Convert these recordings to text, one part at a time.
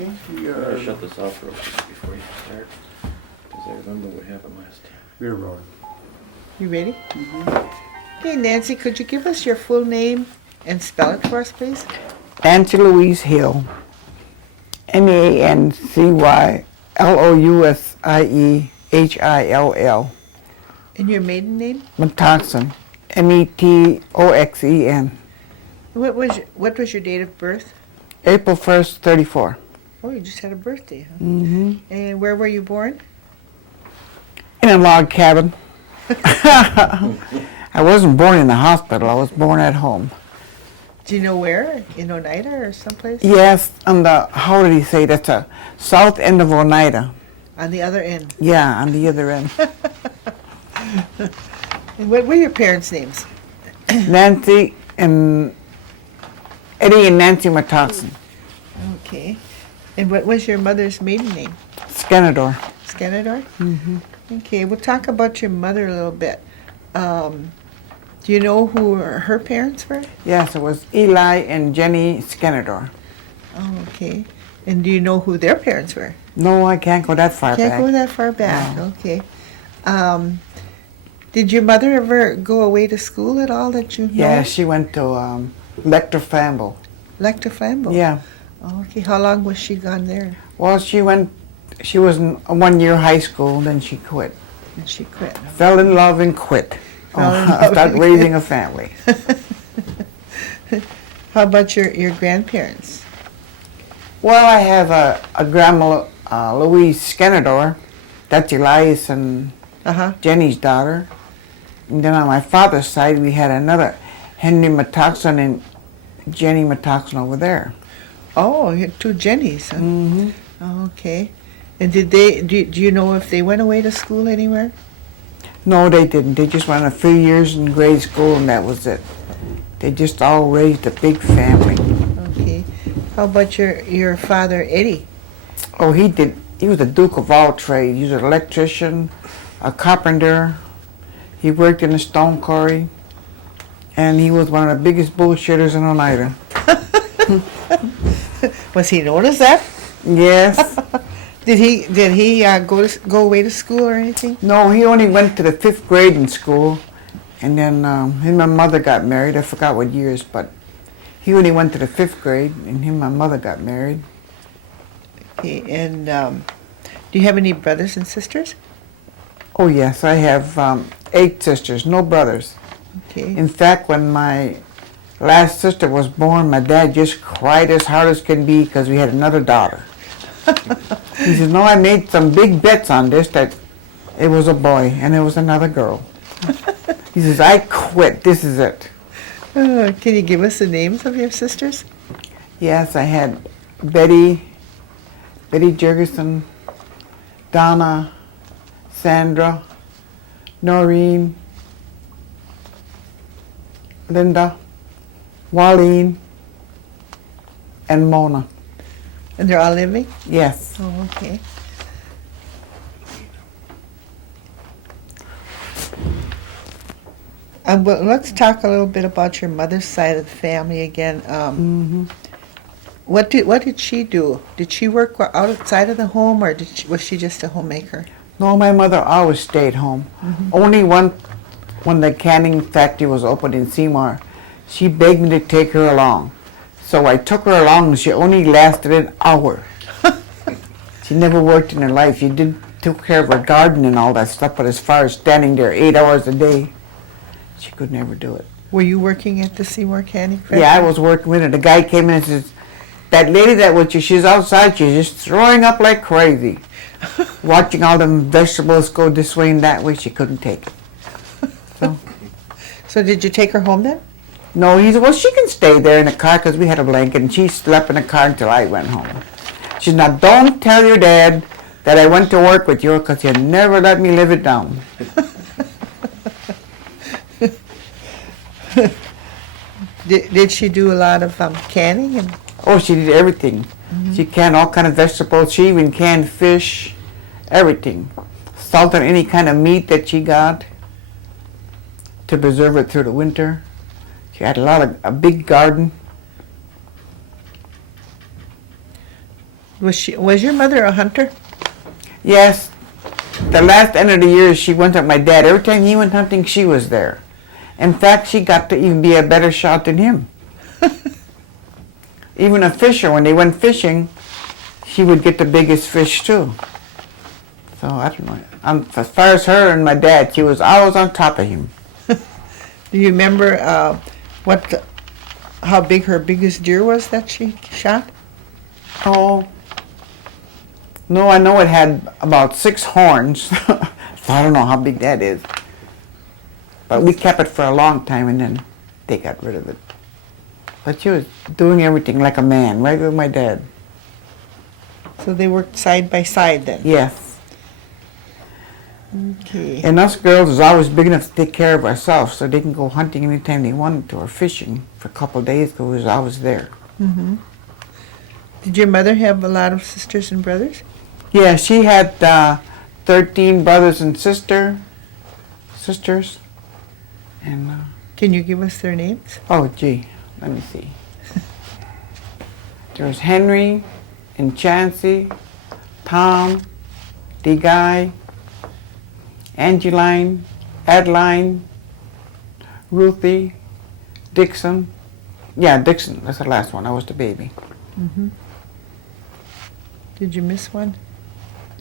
Okay, we I'm are. gonna shut this off real quick before you start, because I remember what happened last time. We're rolling. You ready? Okay, Nancy, could you give us your full name and spell it for us, please? Nancy Louise Hill, NancyLouisHill, And your maiden name? Metoxen, Metoxen, What was your date of birth? April 1st, 34. Oh, you just had a birthday, huh? Mm-hmm. And where were you born? In a log cabin. I wasn't born in the hospital, I was born at home. Do you know where? In Oneida or someplace? Yes, on the, how did he say, that's the south end of Oneida. On the other end. Yeah, on the other end. And what were your parents' names? Nancy and Eddie and Nancy Metoxen. Okay. And what was your mother's maiden name? Scanador. Scanador? Mm-hmm. Okay, we'll talk about your mother a little bit. Do you know who her parents were? Yes, it was Eli and Jenny Scanador. Oh, okay. And do you know who their parents were? No, I can't go that far Can't back. go that far back. No. Okay. Did your mother ever go away to school at all that you know? Yeah, she went to Lecter Famble. Lecter Flambeau? Yeah. Oh, okay. How long was she gone there? Well, she was in 1 year high school, then she quit. And she quit. Fell in love and quit. Fell in love Started and raising a family. How about your grandparents? Well, I have a grandma, Louise Scanador. That's Elias and Uh-huh. Jenny's daughter. And then on my father's side, we had another Henry Metoxen and Jenny Metoxen over there. Oh, you had two Jennies. Huh? Mm-hmm. Oh, okay. And did they? Do you know if they went away to school anywhere? No, they didn't. They just went a few years in grade school and that was it. They just all raised a big family. Okay. How about your father, Eddie? Oh, he did. He was a duke of all trades. He was an electrician, a carpenter. He worked in a stone quarry. And he was one of the biggest bullshitters in Oneida. Was he known as that? Yes. Did he go away to school or anything? No, he only went to the 5th grade in school. And then him and my mother got married. I forgot what years, but he only went to the 5th grade, and him and my mother got married. Okay. And do you have any brothers and sisters? Oh, yes, I have 8 sisters, no brothers. Okay. In fact, when my last sister was born, my dad just cried as hard as can be because we had another daughter. He said, no, I made some big bets on this that it was a boy and it was another girl. He says, I quit, this is it. Can you give us the names of your sisters? Yes, I had Betty Jurgensen, Donna, Sandra, Noreen, Linda, Wallene, and Mona. And they're all living? Yes. Oh, okay. Well, let's talk a little bit about your mother's side of the family again. What did she do? Did she work outside of the home, or was she just a homemaker? No, my mother always stayed home. Only when the canning factory was open in Seymour, she begged me to take her along. So I took her along, and she only lasted an hour. She never worked in her life. She took care of her garden and all that stuff, but as far as standing there 8 hours a day, she could never do it. Were you working at the Seymour Canning Factory? Yeah, I was working with her. The guy came in and says, that lady that was you, she's outside, she's just throwing up like crazy. Watching all them vegetables go this way and that way, she couldn't take it. So did you take her home then? No, he said, well, she can stay there in the car because we had a blanket, and she slept in the car until I went home. She said, now don't tell your dad that I went to work with you because you never let me live it down. Did she do a lot of canning? And Oh, she did everything. She canned all kind of vegetables. She even canned fish, everything. Salted any kind of meat that she got to preserve it through the winter. She had a big garden. Was your mother a hunter? Yes, the last end of the year she went with my dad. Every time he went hunting, she was there. In fact, she got to even be a better shot than him. Even a fisher, when they went fishing, she would get the biggest fish too. So I don't know. As far as her and my dad, she was always on top of him. Do you remember how big her biggest deer was that she shot? Oh, no, I know it had about 6 horns. So I don't know how big that is. But we kept it for a long time and then they got rid of it. But she was doing everything like a man, right with my dad. So they worked side by side then? Yes. Okay. And us girls was always big enough to take care of ourselves so they can go hunting anytime they wanted to or fishing for a couple of days because we was always there. Mm-hmm. Did your mother have a lot of sisters and brothers? Yeah, she had 13 brothers and sisters. And Can you give us their names? oh, gee, let me see. There was Henry and Chancey, Tom, D-Guy, Angeline, Adeline, Ruthie, Dixon. Yeah, Dixon, that's the last one. I was the baby. Mm-hmm. Did you miss one?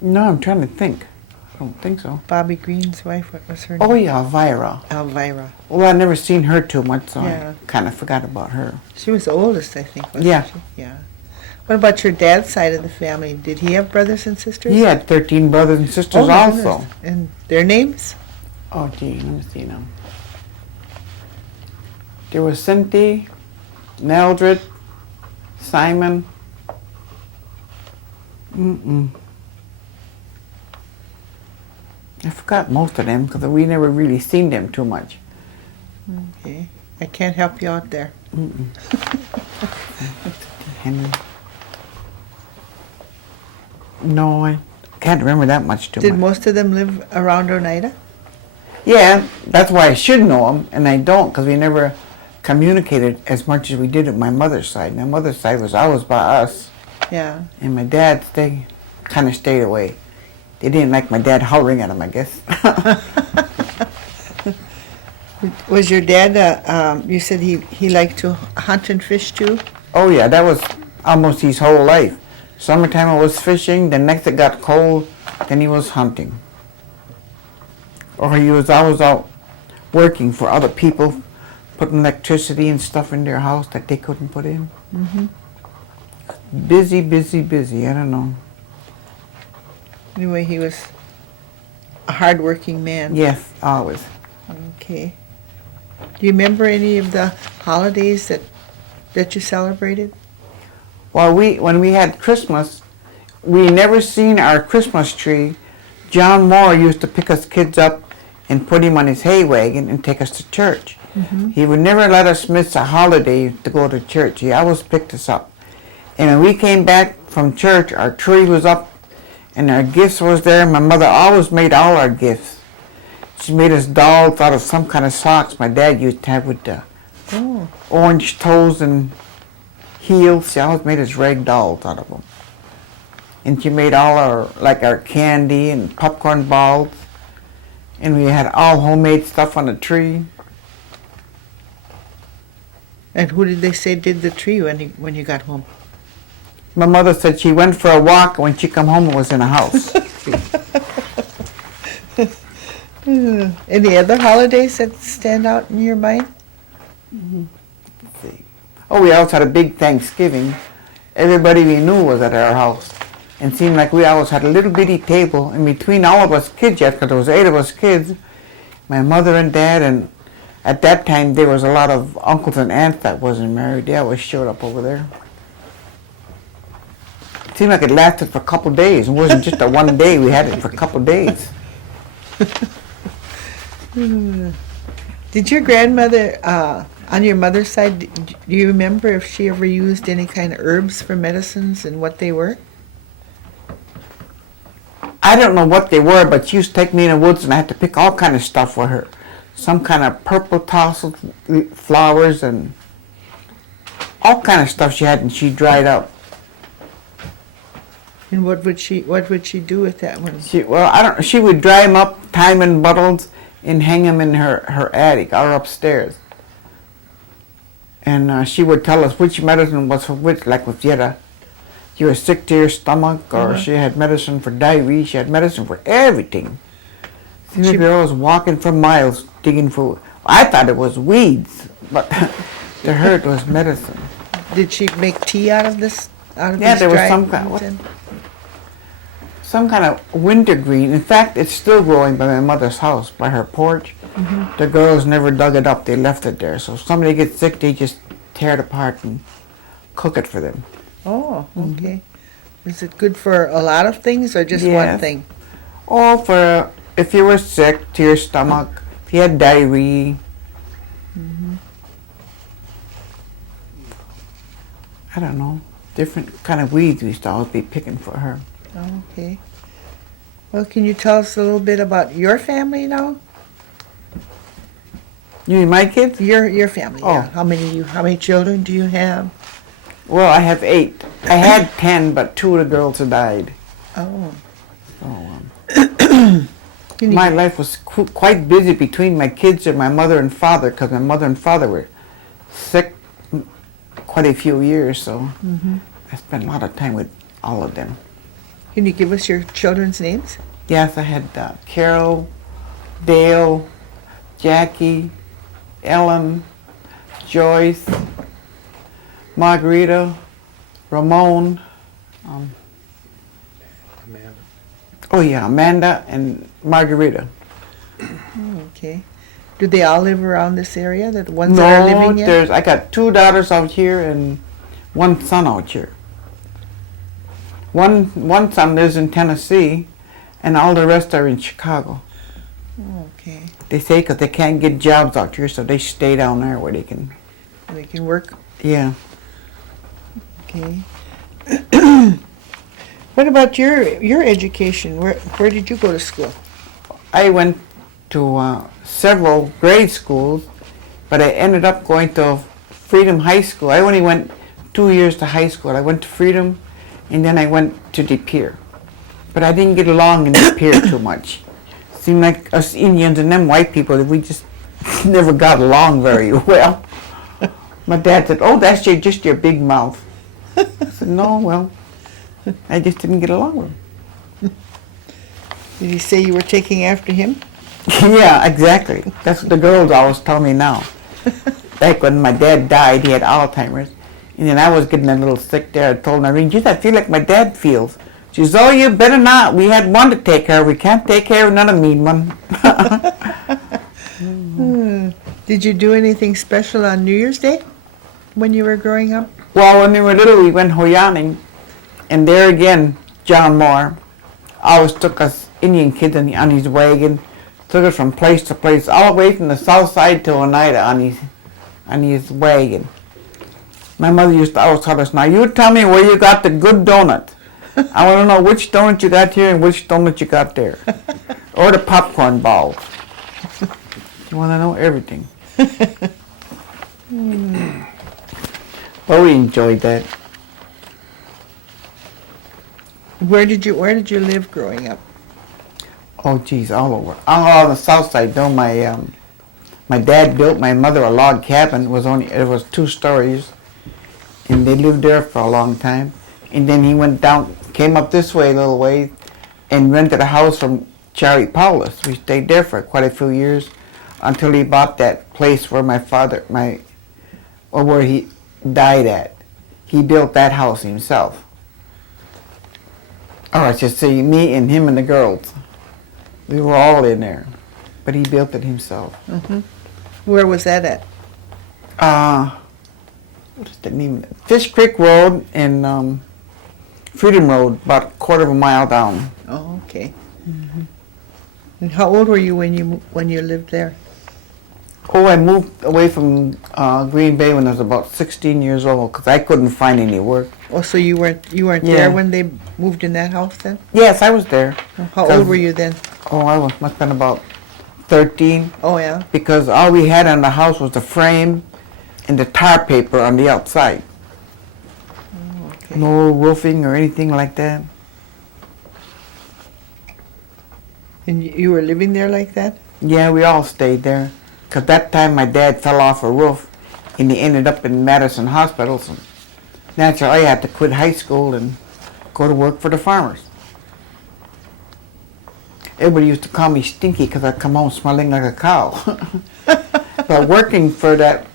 No, I'm trying to think. I don't think so. Bobby Green's wife, what was her name? Oh, yeah, Elvira. Elvira. Well, I've never seen her too much, so Yeah. I kind of forgot about her. She was the oldest, I think, wasn't Yeah. she? Yeah. What about your dad's side of the family? Did he have brothers and sisters? He had 13 brothers and sisters my also. goodness. And their names? Oh, gee, let me see now. There was Cynthia, Neldred, Simon. I forgot most of them because we never really seen them too much. Okay. I can't help you out there. Henry. No, I can't remember that much too Did much. most of them live around Oneida? Yeah, that's why I should know them, and I don't because we never communicated as much as we did at my mother's side. My mother's side was always by us, Yeah. and my dad kind of stayed away. They didn't like my dad hollering at him, I guess. Was your dad, you said he liked to hunt and fish too? Oh yeah, that was almost his whole life. Summertime it was fishing, the next it got cold, then he was hunting. Or he was always out working for other people, putting electricity and stuff in their house that they couldn't put in. Mm-hmm. Busy, busy, busy, I don't know. Anyway, he was a hard-working man. Yes, always. Okay. Do you remember any of the holidays that you celebrated? Well, when we had Christmas, we never seen our Christmas tree. John Moore used to pick us kids up and put him on his hay wagon and take us to church. Mm-hmm. He would never let us miss a holiday to go to church. He always picked us up. And when we came back from church, our tree was up and our gifts was there. My mother always made all our gifts. She made us dolls out of some kind of socks my dad used to have with the orange toes and heels. She always made us rag dolls out of them. And she made all our candy and popcorn balls. And we had all homemade stuff on the tree. And who did they say did the tree when you got home? My mother said she went for a walk, and when she come home, it was in a house. Any other holidays that stand out in your mind? Let's see. Oh, we also had a big Thanksgiving. Everybody we knew was at our house. And it seemed like we always had a little bitty table in between all of us kids yet, because there was 8 of us kids, my mother and dad, and at that time there was a lot of uncles and aunts that wasn't married. They always showed up over there. It seemed like it lasted for a couple of days. It wasn't just a one day, we had it for a couple of days. Did your grandmother, on your mother's side, do you remember if she ever used any kind of herbs for medicines and what they were? I don't know what they were, but she used to take me in the woods and I had to pick all kind of stuff for her. Some kind of purple tousled flowers and all kind of stuff she had, and she dried up. And what would she do with that one? She would dry them up, tie them in bottles, and hang them in her attic or upstairs. And she would tell us which medicine was for which, like if you were sick to your stomach, or she had medicine for diarrhea, she had medicine for everything. The girl was walking for miles digging for, I thought it was weeds, but to her it was medicine. Did she make tea out of this? Yeah, there was some kind of wintergreen. In fact, it's still growing by my mother's house, by her porch. The girls never dug it up, they left it there. So if somebody gets sick, they just tear it apart and cook it for them. Oh, okay. Is it good for a lot of things or just one Yes. thing? Or for if you were sick to your stomach, if you had diarrhea. I don't know, different kind of weeds we used to always be picking for her. Oh, okay. Well, can you tell us a little bit about your family now? You mean my kids? Your family, Oh. yeah. How many children do you have? Well, I have 8. I had 10, but 2 of the girls had died. Oh. So, Can you- my life was quite busy between my kids and my mother and father, because my mother and father were sick quite a few years, so I spent a lot of time with all of them. Can you give us your children's names? Yes, I had Carol, Dale, Jackie, Ellen, Joyce, Margarita, Ramon, Amanda and Margarita. Oh, okay. Do they all live around this area? The ones that are living here? I got 2 daughters out here and 1 son out here. One son lives in Tennessee, and all the rest are in Chicago. Oh, okay. They say because they can't get jobs out here, so they stay down there where they can. They can work. Yeah. Okay. What about your education? Where did you go to school? I went to several grade schools, but I ended up going to Freedom High School. I only went 2 years to high school. I went to Freedom, and then I went to De Pere. But I didn't get along in De Pere too much. Seemed like us Indians and them white people, we just never got along very well. My dad said, "Oh, that's just your big mouth." I said, "No, well, I just didn't get along with him." Did he say you were taking after him? Yeah, exactly. That's what the girls always tell me now. Back when my dad died, he had Alzheimer's. And then I was getting a little sick there. I told Noreen, "Geez, I feel like my dad feels." She says, "Oh, you better not. We had one to take care of. We can't take care of another mean one." Did you do anything special on New Year's Day when you were growing up? Well, when we were little, we went hoyaning. And there again, John Moore always took us Indian kids on his wagon, took us from place to place, all the way from the south side to Oneida on his wagon. My mother used to always tell us, "Now you tell me where you got the good donut. I want to know which donut you got here and which donut you got there. Or the popcorn balls. You want to know everything." But we enjoyed that. Where did you live growing up? Oh, geez, all over. All on the south side, though. My dad built my mother a log cabin. It was 2 stories. And they lived there for a long time. And then he went down, came up this way a little way, and rented a house from Charlie Paulus. We stayed there for quite a few years until he bought that place where where he died at. He built that house himself. Or I should say, me and him and the girls. We were all in there. But he built it himself. Where was that at? What is the name of it? Fish Creek Road and Freedom Road, about a quarter of a mile down. Oh, okay. And how old were you when you lived there? Oh, I moved away from Green Bay when I was about 16 years old because I couldn't find any work. Oh, so you weren't Yeah. there when they moved in that house then? Yes, I was there. How old were you then? Oh, must have been about 13 Oh, yeah. because all we had on the house was the frame and the tar paper on the outside. Oh, okay. No roofing or anything like that. And you were living there like that? Yeah, we all stayed there. 'Cause that time my dad fell off a roof and he ended up in Madison Hospital. So naturally, I had to quit high school and go to work for the farmers. Everybody used to call me stinky because I'd come home smelling like a cow. But working for that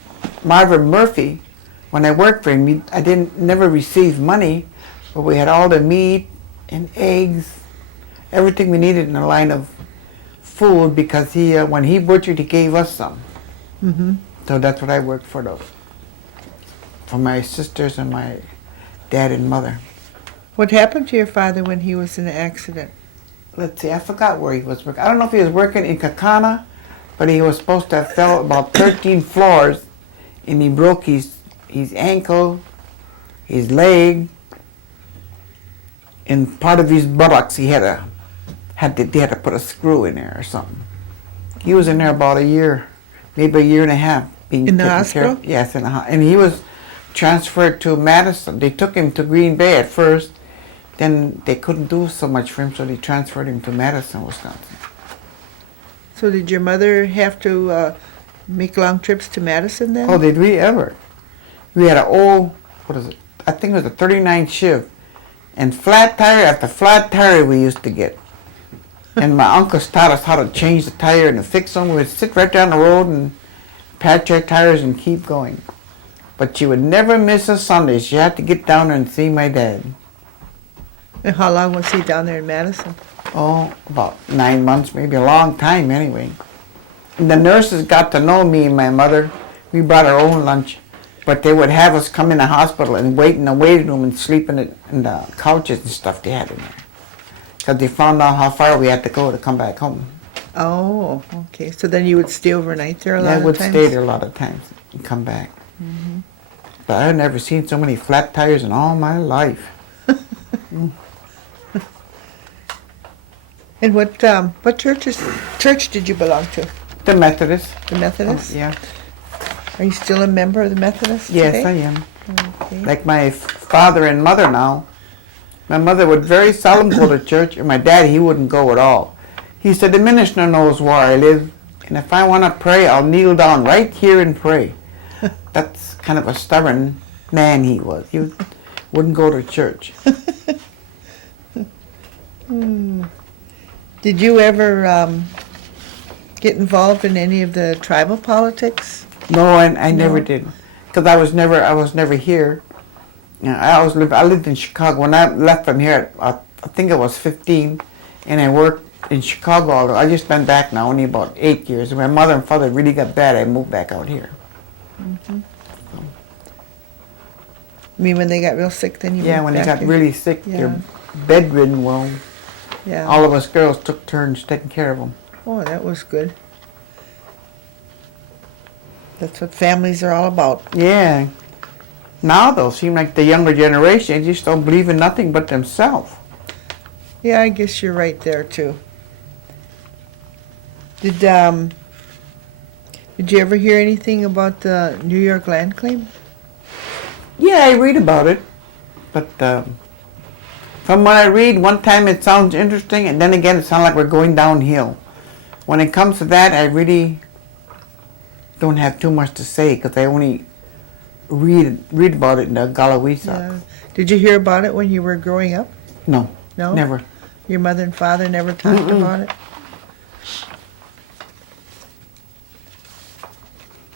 Marvin Murphy, when I worked for him, I never received money, but we had all the meat and eggs, everything we needed in the line of food because when he butchered, he gave us some. Mm-hmm. So that's what I worked for my sisters and my dad and mother. What happened to your father when he was in the accident? Let's see, I forgot where he was working. I don't know if he was working in Kakana, but he was supposed to have fell about 13 floors, and he broke his ankle, his leg, and part of his buttocks. They had to put a screw in there or something. He was in there about a year, maybe a year and a half. Being In the taken hospital? care of. Yes, in the hospital. And he was transferred to Madison. They took him to Green Bay at first. Then they couldn't do so much for him, so they transferred him to Madison, Wisconsin. So did your mother have to make long trips to Madison then? Oh, did we ever? We had an old, I think it was a 39 Chiv. And flat tire after flat tire we used to get. And my uncles taught us how to change the tire and to fix them. We'd sit right down the road and patch our tires and keep going. But she would never miss a Sunday. She had to get down there and see my dad. And how long was he down there in Madison? Oh, about 9 months, maybe a long time anyway. And the nurses got to know me and my mother. We brought our own lunch. But they would have us come in the hospital and wait in the waiting room and sleep in the couches and stuff they had in there. Because they found out how far we had to go to come back home. Oh, okay. So then you would stay overnight there a lot I of would times? stay there a lot of times and come back. Mm-hmm. But I've never seen so many flat tires in all my life. And what church did you belong to? The Methodist. The Methodist? Yeah. Are you still a member of the Methodist Yes, today? I am. Okay. Like my father and mother now. My mother would very seldom go to church, and my dad, he wouldn't go at all. He said, the minister knows where I live, and if I want to pray, I'll kneel down right here and pray. That's kind of a stubborn man he was. He wouldn't go to church. Did you ever get involved in any of the tribal politics? No, I never did, because I was never here. I lived in Chicago. When I left from here, I think I was 15, and I worked in Chicago. Although I just been back now only about 8 years. When my mother and father really got bad, I moved back out here. Mm-hmm. I mean, when they got real sick, then you Yeah, moved when they back got here? really sick, Yeah. they're bedridden. Well, Yeah. all of us girls took turns taking care of them. Oh, that was good. That's what families are all about. Yeah. Now, though, seem like the younger generation, they just don't believe in nothing but themselves. Yeah, I guess you're right there too. Did you ever hear anything about the New York land claim? Yeah, I read about it, but from what I read, one time it sounds interesting, and then again it sounds like we're going downhill. When it comes to that, I really don't have too much to say because I only read about it in the Galawisak. Yeah. Did you hear about it when you were growing up? No, No? never. Your mother and father never talked about it?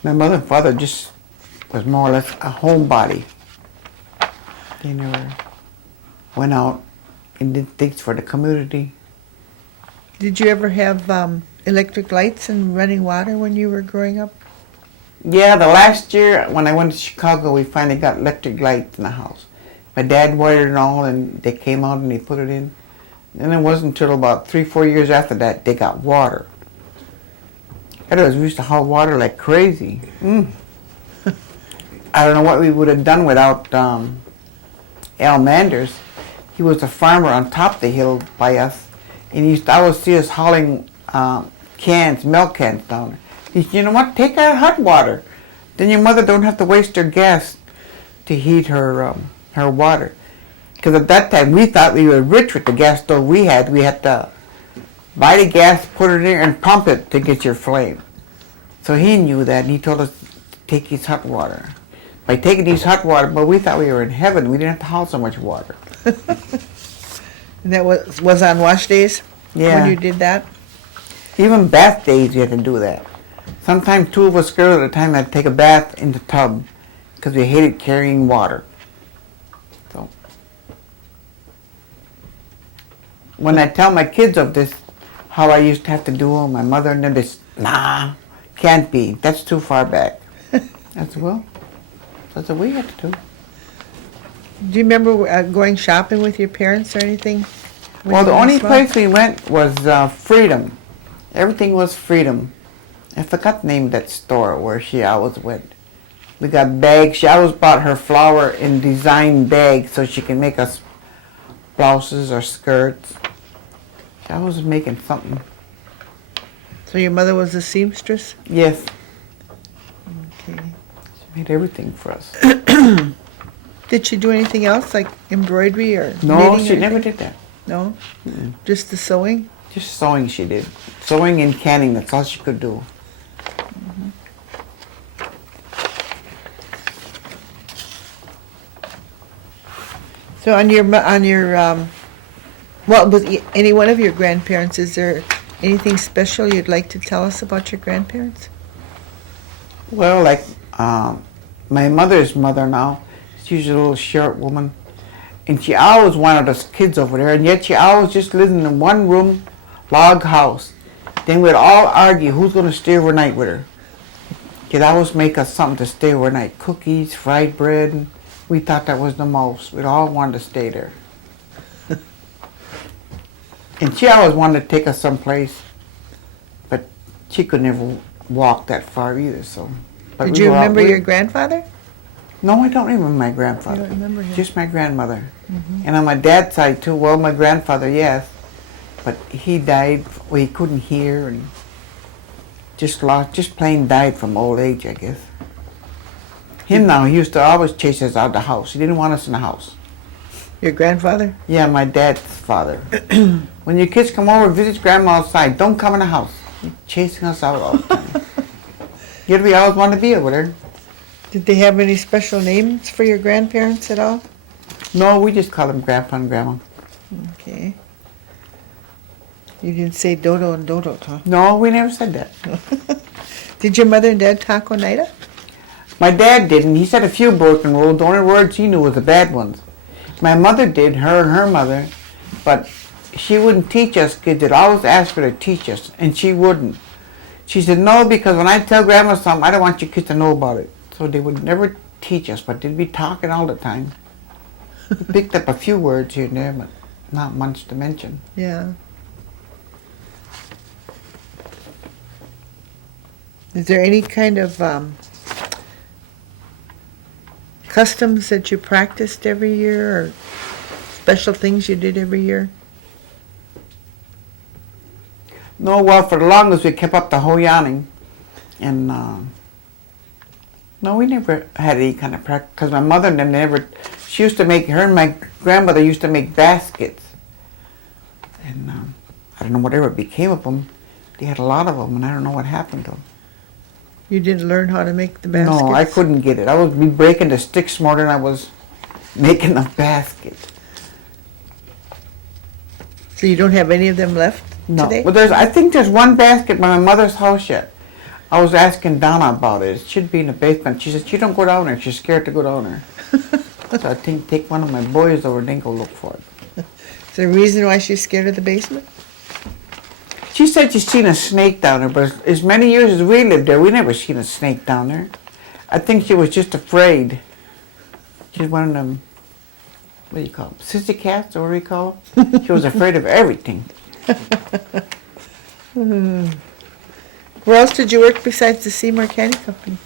My mother and father just was more or less a homebody. They never went out and did things for the community. Did you ever have electric lights and running water when you were growing up? Yeah, the last year when I went to Chicago, we finally got electric lights in the house. My dad wired it all, and they came out and they put it in. And it wasn't until about 3-4 years after that they got water. Otherwise, we used to haul water like crazy. I don't know what we would have done without Al Manders. He was a farmer on top of the hill by us, and he used to always see us hauling cans, milk cans down there. He said, you know what, take our hot water. Then your mother don't have to waste her gas to heat her water. Because at that time, we thought we were rich with the gas stove we had. We had the buy the gas, put it in, and pump it to get your flame. So he knew that, and he told us to take his hot water. By taking these hot water, but we thought we were in heaven. We didn't have to haul so much water. And that was on wash days Yeah. when you did that? Even bath days, you had to do that. Sometimes 2 of us girls at a time had to take a bath in the tub because we hated carrying water. So when I tell my kids of this, how I used to have to do them, my mother and them, they say, nah, can't be. That's too far back. I said, well, that's what we had to do. Do you remember going shopping with your parents or anything? when Well, you the were only small? place we went was Freedom. Everything was Freedom. I forgot the name of that store where she always went. We got bags. She always bought her flour in design bags so she can make us blouses or skirts. She always was making something. So your mother was a seamstress? Yes, Okay. she made everything for us. Did she do anything else, like embroidery or No, knitting she or never anything? did that. No? Just the sewing? Just sewing she did. Sewing and canning, that's all she could do. So on your, well, with any one of your grandparents, is there anything special you'd like to tell us about your grandparents? Well, like my mother's mother now, she's a little short woman, and she always wanted us kids over there, and yet she always just lived in a one room log house. Then we'd all argue who's going to stay overnight with her. She'd always make us something to stay overnight, cookies, fried bread, and we thought that was the most. We'd all wanted to stay there. And she always wanted to take us someplace, but she could never walk that far either, so. But Did we you were all- remember we- your grandfather? No, I don't remember my You grandfather. don't remember him? Just my grandmother. And on my dad's side too, well, my grandfather, yes, but he died, well, he couldn't hear and just plain died from old age, I guess. Him now, he used to always chase us out of the house. He didn't want us in the house. Your grandfather? Yeah, my dad's father. When your kids come over, visit grandma outside, don't come in the house. He's chasing us out all the time. Yet we always wanted to be over there. Did they have any special names for your grandparents at all? No, we just call them grandpa and grandma. Okay. You didn't say Dodo and Dodo, huh? No, we never said that. Did your mother and dad talk Oneida? My dad didn't. He said a few broken rules. The only words he knew was the bad ones. My mother did, her and her mother, but she wouldn't teach us kids. They'd always ask her to teach us, and she wouldn't. She said, no, because when I tell grandma something, I don't want your kids to know about it. So they would never teach us, but they'd be talking all the time. We picked up a few words here and there, but not much to mention. Yeah. Is there any kind of customs that you practiced every year or special things you did every year? No, well, for the longest we kept up the hoyaning, and no, we never had any kind of practice, because my mother and them never, she used to make, her and my grandmother used to make baskets, and I don't know whatever became of them. They had a lot of them, and I don't know what happened to them. You didn't learn how to make the baskets? No, I couldn't get it. I would be breaking the sticks more than I was making the basket. So you don't have any of them left No, today? but I think there's one basket by my mother's house yet. I was asking Donna about it. It should be in the basement. She said she don't go down there. She's scared to go down there. So I think take one of my boys over and then go look for it. Is there a reason why she's scared of the basement? She said she's seen a snake down there, but as many years as we lived there, we never seen a snake down there. I think she was just afraid. She's one of them, what do you call them, sissy cats, or what do you call them? She was afraid of everything. Where else did you work besides the Seymour Candy Company?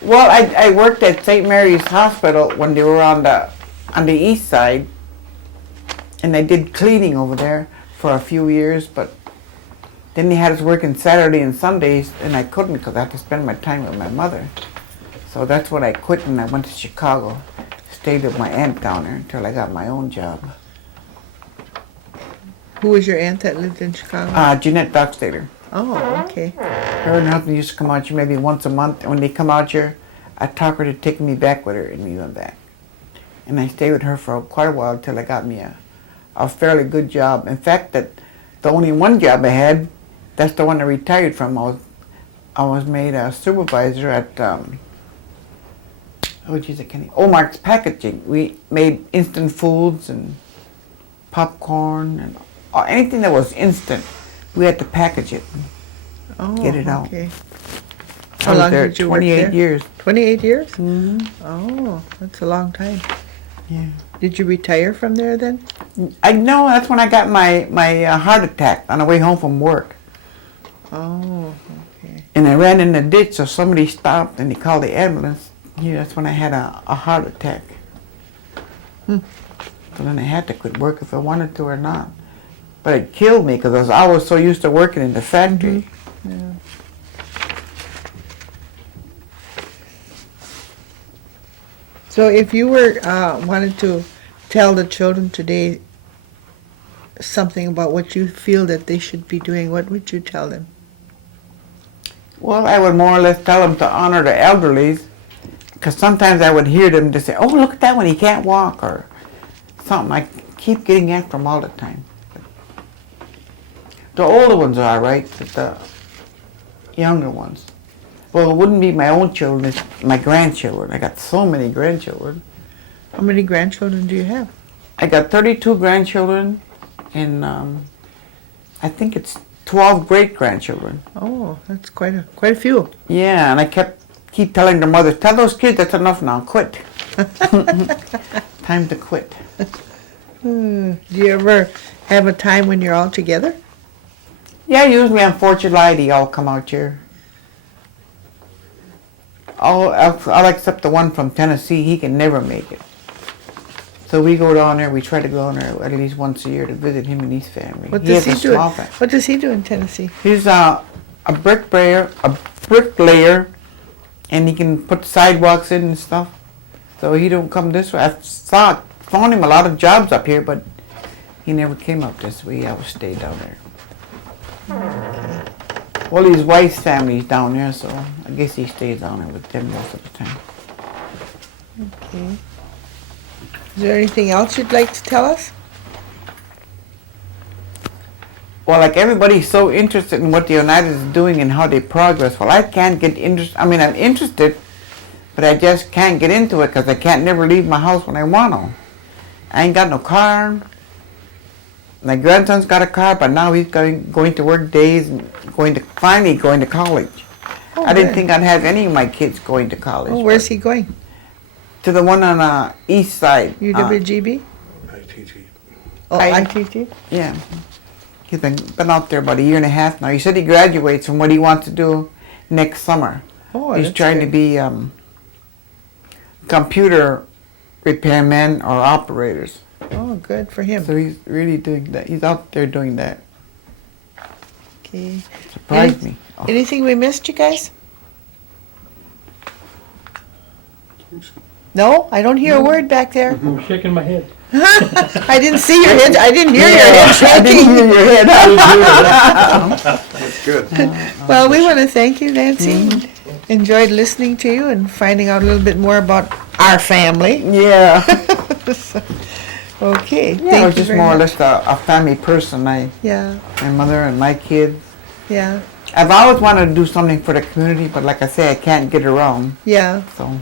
Well, I worked at St. Mary's Hospital when they were on the east side, and I did cleaning over there for a few years, but then they had us working Saturday and Sundays, and I couldn't because I had to spend my time with my mother. So that's when I quit and I went to Chicago, stayed with my aunt down there until I got my own job. Who was your aunt that lived in Chicago? Jeanette Dockstader. Oh, okay. Her and her husband used to come out here maybe once a month. And when they come out here, I talk her to take me back with her, and we went back. And I stayed with her for quite a while until I got me a fairly good job. In fact, that the only one job I had, that's the one I retired from. I was made a supervisor at Omark's Packaging. We made instant foods and popcorn and anything that was instant. We had to package it, Oh, get it out. okay. I How was long there did you work 28 there? years. 28 years? Mm-hmm. Oh, that's a long time. Yeah. Did you retire from there then? I know that's when I got my heart attack on the way home from work. Oh, okay. And I ran in the ditch, so somebody stopped and they called the ambulance. Yeah, that's when I had a heart attack. Hmm. So then I had to quit work if I wanted to or not. But it killed me because I was so used to working in the factory. Yeah. So if you were wanted to tell the children today something about what you feel that they should be doing, what would you tell them? Well, I would more or less tell them to honor the elderlies, because sometimes I would hear them just say, "Oh, look at that one, he can't walk," or something. I keep getting after them all the time. The older ones are all right, but the younger ones. Well, it wouldn't be my own children, it's my grandchildren. I got so many grandchildren. How many grandchildren do you have? I got 32 grandchildren, and I think it's 12 great-grandchildren. Oh, that's quite a few. Yeah, and I keep telling their mothers, "Tell those kids that's enough now, quit." Time to quit. Do you ever have a time when you're all together? Yeah, usually on 4th of July they all come out here. All except the one from Tennessee, he can never make it. So we go down there, we try to go down there at least once a year to visit him and his family. What does he has a do? small family. What does he do in Tennessee? He's a bricklayer, and he can put sidewalks in and stuff. So he don't come this way. I found him a lot of jobs up here, but he never came up this way. He always stayed down there. Well, his wife's family's down there, so I guess he stays down there with them most of the time. Okay. Is there anything else you'd like to tell us? Well, like everybody's so interested in what the United is doing and how they progress. Well, I can't get interested. I mean, I'm interested, but I just can't get into it because I can't never leave my house when I want to. I ain't got no car. My grandson's got a car, but now he's going to work days and finally going to college. Oh, I didn't good. think I'd have any of my kids going to college. Oh, where's he going? To the one on the east side. UWGB? ITT. Oh, I- ITT? Yeah. He's been out there about a year and a half now. He said he graduates from what he wants to do next summer. Oh, He's that's trying to good. be computer repairmen or operators. Oh, good for him. So he's really doing that. He's out there doing that. Okay. Surprised me. Oh. Anything we missed, you guys? No, I don't hear a word back there. I'm shaking my head. I didn't see your head. I didn't hear your head I didn't shaking. hear your head. That's good. Well, we want to thank you, Nancy. Enjoyed listening to you and finding out a little bit more about our family. Yeah. Okay. Yeah, I thank was you just very more or much. less a family person. My Yeah, mother and my kids. yeah, I've always wanted to do something for the community, but like I say, I can't get around. yeah. So